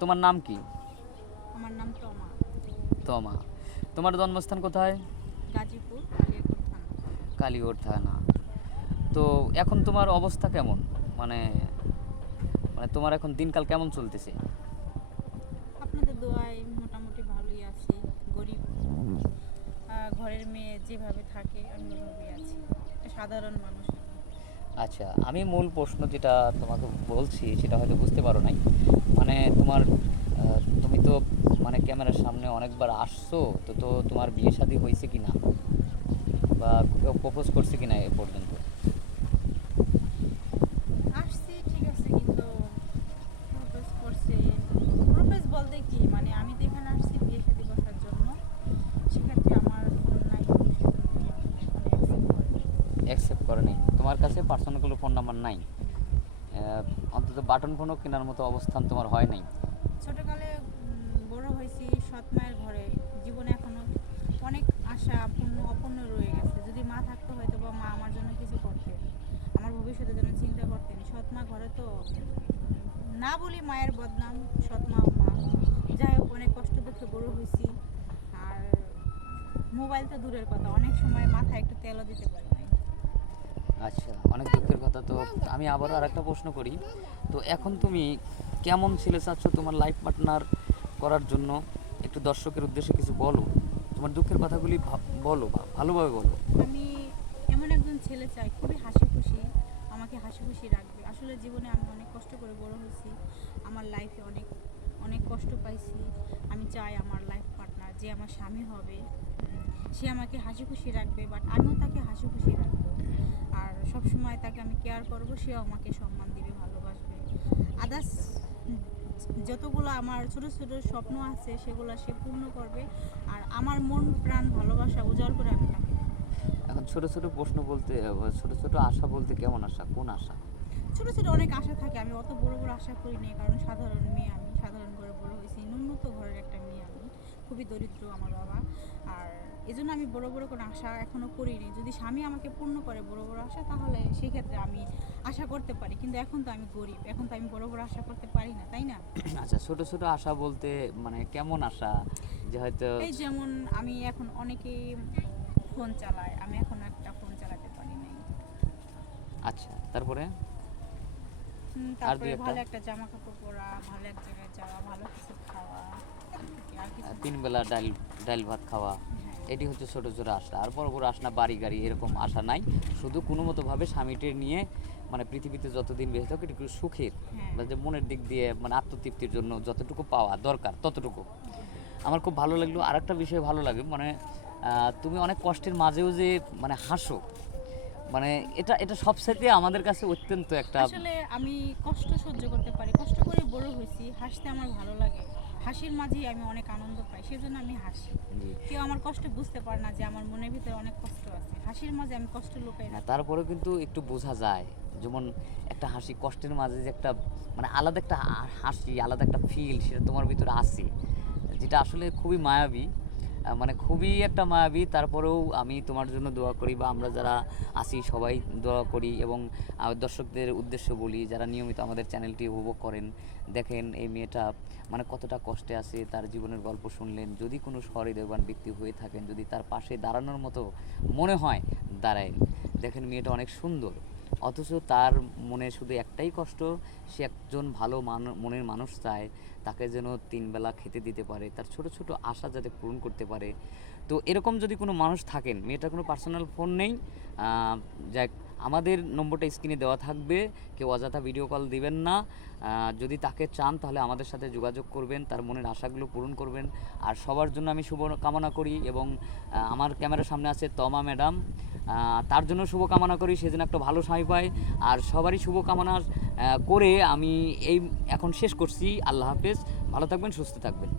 তোমার নাম কি? আমার নাম তমা। তমা। তোমার জন্মস্থান কোথায়? গাজীপুর কালিয়াকৈর থানা। কালিগড় থানা। তো এখন তোমার অবস্থা কেমন? মানে মানে তোমার এখন দিনকাল কেমন চলতেছে? আপনাদের দোয়ায় মোটামুটি ভালোই আছি। গরিব ঘরের মেয়ে যেভাবে থাকে আমি ওইভাবেই আছি, একটা সাধারণ মানুষ আমি। আচ্ছা, আমি মূল প্রশ্ন যেটা তোমাকে বলছি সেটা হয়তো বুঝতে পারো নাই। মানে তোমার তুমি তো মানে ক্যামেরার সামনে অনেকবার আসছো, তো তোমার বিয়ে শাদী হয়েছে কি না, বা কেউ প্রপোজ করছে কি না এ পর্যন্ত? আসছি ঠিক আছে, কিন্তু প্রপোজ করছে, প্রপোজ বলতে কি মানে আমি তো এখানে আসছি বিয়ে শাদী বসার জন্য, সেক্ষেত্রে আমার ফোন নাই, সেজন্য আমার ফোনে অ্যাকসেপ্ট করে। অ্যাকসেপ্ট করে নাই? তোমার কাছে পার্সোনাল কোনো ফোন নাম্বার নাই? অন্তত বাটন ফোনও কেনার মতো অবস্থান তোমার হয় নাই? ছোটকালে বড় হয়েছি সৎ মায়ের ঘরে, জীবনে এখনো অনেক আশা পূর্ণ অপূর্ণ রয়ে গেছে। যদি মা থাকতো হয়তো বা মা আমার জন্য কিছু করতেন, আমার ভবিষ্যতের জন্য চিন্তা করতেন। সৎ মা ঘরে তো না বলি মায়ের বদনাম, সৎ মা ও মা, যাই হোক অনেক কষ্ট দুঃখে বড় হয়েছি। আর মোবাইল তো দূরের কথা, অনেক সময় মাথায় একটু তেলও দিতে পারি নাই। আচ্ছা, অনেক দুঃখের কথা। তো আমি আবারও আরেকটা প্রশ্ন করি। তো এখন তুমি কেমন ছেলে চাচ্ছ তোমার লাইফ পার্টনার করার জন্য? একটু দর্শকের উদ্দেশ্যে কিছু বলো, তোমার দুঃখের কথাগুলি বলো, বা ভালোভাবে বলো। আমি এমন একজন ছেলে চাই খুবই হাসি খুশি, আমাকে হাসি খুশি রাখবে। আসলে জীবনে আমি অনেক কষ্ট করে বড় হয়েছি, আমার লাইফে অনেক অনেক কষ্ট পাইছি। আমি চাই আমার লাইফ পার্টনার যে আমার স্বামী হবে, সে আমাকে হাসি খুশি রাখবে, বাট আমিও তাকে হাসি খুশি রাখবো। আর সব সময় তাকে আমি কেয়ার করবো, সেও আমাকে সম্মান দিবে, ভালোবাসবে। আদার্স যতগুলো আমার ছোট ছোট স্বপ্ন আছে সেগুলো সে পূর্ণ করবে। আর আমার মন প্রাণ ভালোবাসা উজাড় করে আমি তাকে দেবো। এখন ছোট ছোট প্রশ্ন বলতে, ছোট ছোট আশা বলতে কেমন আশা, কোন আশা? ছোট ছোট অনেক আশা থাকে, আমি অত বড় বড় আশা করি না, কারণ সাধারণ মেয়ে, আমি সাধারণ ঘরে বড় হয়েছি, ন্যূনত ঘরের একটা মেয়ে আমি, খুবই দরিদ্র আমার বাবা। আর এজন্য আমি বড় বড় কোনো আশা এখনো করিনি। যদি স্বামী আমাকে পূর্ণ করে বড় বড় আশা, তাহলে সেই ক্ষেত্রে আমি আশা করতে পারি, কিন্তু এখন তো আমি গরিব, এখন তো আমি বড় বড় আশা করতে পারি না, তাই না? আচ্ছা, ছোট ছোট আশা বলতে মানে কেমন আশা? যে হয়তো এই যেমন আমি এখন অনেকেই ফোন চালায়, আমি এখন একটা ফোন চালাতে পারি নাই। আচ্ছা, তারপরে আর দুই তারপরে একটা? ভালো একটা জামা কাপড় পরা, ভালো এক জায়গায় যাওয়া, ভালো কিছু খাওয়া, এতটুকুই, আর কিছু না। তিন বেলা ডাল ডাল ভাত খাওয়া, হ্যাঁ। এটি হচ্ছে ছোট ছোট আশা। আর বড় বড় আশা না, বাড়ি গাড়ি এরকম আশা নাই। শুধু কোনো মতোভাবে স্বামীকে নিয়ে মানে পৃথিবীতে যতদিন বেঁচে থাকো একটু সুখের, হ্যাঁ। বা যে মনের দিক দিয়ে মানে আত্মতৃপ্তির জন্য যতটুকু পাওয়া দরকার ততটুকু। আমার খুব ভালো লাগলো। আর একটা বিষয় ভালো লাগে, মানে তুমি অনেক কষ্টের মাঝেও যে মানে হাসো, মানে এটা এটা সবসাইতে আমাদের কাছে অত্যন্ত একটা। আসলে আমি কষ্ট সহ্য করতে পারি, কষ্ট করে বড় হয়েছি, হাসতে আমার ভালো লাগে। হাসির মাঝেই আমি অনেক আনন্দ পাই, সেজন্য আমি হাসি। জি। কেউ আমার কষ্ট বুঝতে পারে না যে আমার মনের ভিতরে অনেক কষ্ট আছে, হাসির মাঝে আমি কষ্ট লুকাই না। হ্যাঁ, তারপরেও কিন্তু একটু বোঝা যায়, যেমন একটা হাসি কষ্টের মাঝে যে একটা মানে আলাদা একটা হাসি, আলাদা একটা ফিল সেটা তোমার ভিতরে আছে, যেটা আসলে খুবই মায়াবী। মানে খুবই একটা মায়াবী। তারপরেও আমি তোমার জন্য দোয়া করি, বা আমরা যারা আছি সবাই দোয়া করি, এবং দর্শকদের উদ্দেশ্যে বলি যারা নিয়মিত আমাদের চ্যানেলটি উপভোগ করেন, দেখেন এই মেয়েটা মানে কতটা কষ্টে আছে, তার জীবনের গল্প শুনলেন। যদি কোনো সহৃদয়বান ব্যক্তি হয়ে থাকেন, যদি তার পাশে দাঁড়ানোর মতো মনে হয়, দাঁড়ায়। দেখেন মেয়েটা অনেক সুন্দর, অথচ তার মনে শুধু একটাই কষ্ট, সে একজন ভালো মনের মানুষ চায়, তাকে যেন তিনবেলা খেতে দিতে পারে, তার ছোট ছোট আশা যাতে পূরণ করতে পারে। তো এরকম যদি কোনো মানুষ থাকেন, মেয়েটার কোনো পার্সোনাল ফোন নেই, যাক, আমাদের নম্বরটা স্ক্রিনে দেওয়া থাকবে, কেউ অযথা ভিডিও কল দিবেন না। যদি তাকে চান তাহলে আমাদের সাথে যোগাযোগ করবেন, তার মনের আশাগুলো পূরণ করবেন। আর সবার জন্য আমি শুভ কামনা করি, এবং আমার ক্যামেরার সামনে আছে তমা ম্যাডাম, তার জন্য শুভ কামনা করি, সে যেন একটা ভালো স্বামী পায়। আর সবারই শুভ কামনা করে আমি এই এখন শেষ করছি। আল্লাহ হাফেজ, ভালো থাকবেন, সুস্থ থাকবেন।